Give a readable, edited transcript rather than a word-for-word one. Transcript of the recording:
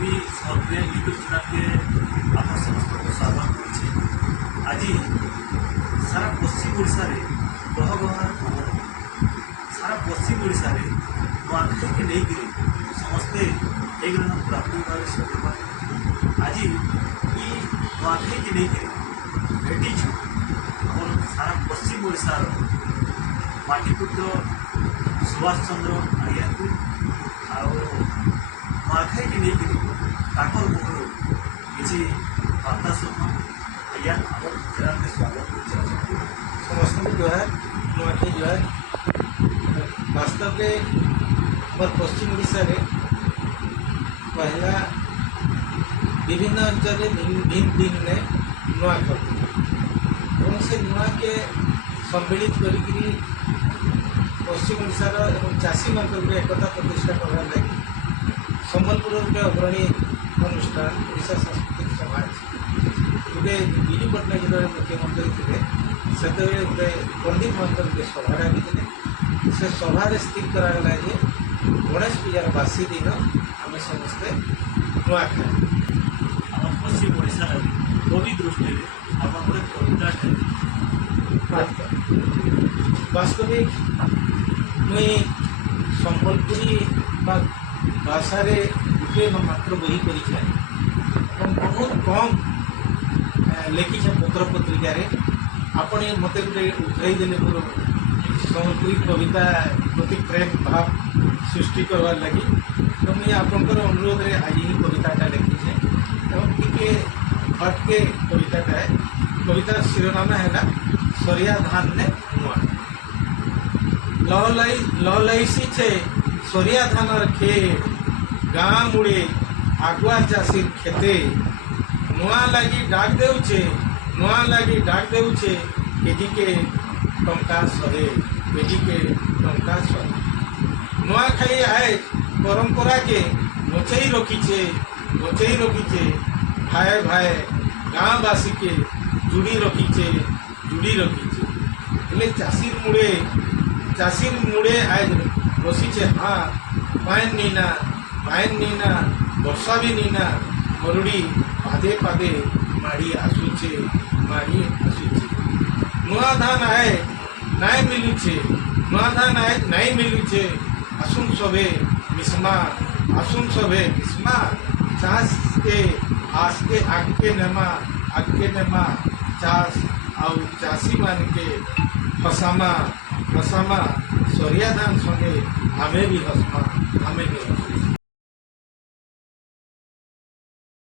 TV सर्वे YouTube channel के आप समस्त को स्वागत करुचे। आज सारा पश्चिम ओडिशा रे गह गहर खबर सारा पश्चिम ओडिशा रे नुआखाई के लेकर समस्ते एक प्राथमिक भाव सहयोग आज ये नुआखाई के लेकर भेटी और सारा पश्चिम ओडिशा माटीपुत्र सुभाष चंद्र आज्ञा को नुआखाई के लेकर ताकर मुहर किसी बार्ता सुन आज्ञा आम चैनल में स्वागत कर समस्त जोहार नुआखाई जोहार। वास्तव में हमारे पश्चिम ओडिशा रे पहला विभिन्न अंचल भिन्न भिन्न नुआ करते से नुआ के सम्मिलित करी पश्चिम ओडिशार एवं चाषी मान एकता प्रतिष्ठा करने लगी संबलपुर गोटे अग्रणी अनुष्ठान ओडिशा सांस्कृतिक समाज गोटे विजु पट्टनायक जो मुख्यमंत्री थे से गोटे पंडित मान गोटे सभा डाकी से सभार स्थिर कराला जे गणेश पूजार बासी दिन आम समस्ते नुआ खाए आम पश्चिम ओडिशा कवि दृष्टि आम गोटे कविता वास्तविक मुई संबलपुरी भाषा रे गोटे मात्र बही कर बहुत कम लिखी पत्र पत्रिका आपण मत गोटे उठाई देले मोर संबलपुरी कविता प्रति प्रेम भाव सृष्टि करवार लगी तो मुझे आपंकर अनुरोध रे आज ही कविताटा लिखी टे हटके कविताटा है। कवितार शिरोनाम है सरिया धान ने नुआ लहलैसी छे सरिया धानर खेत गाँ मुड़े आगुआ चाषी खेते नुआ लगी डाक देउछे नुआ लगी डाक देउछे केजी के टंका 100 केजी के टंका 100 नुआ खाई आए परंपरा के बचई रखीचे भाई भाई गाँववासी के जुड़ी रखीचे એટલે ચાষીર મૂળે આજ બસીছে હા પાયન નીના ବର୍ଷା ବି નીના મરુડી પાદે પાદે માડી આସୁছে ନୂଆ ଧାନ ଆଏ ନାଇଁ ମିଲୁଛେ ଆସୁନ୍ ସବେ ମିସ୍ମା ଚାଷ के आगे नेमा चाष आउ चाषी मान के हसामा सरिया धान संगे आमे भी हसमा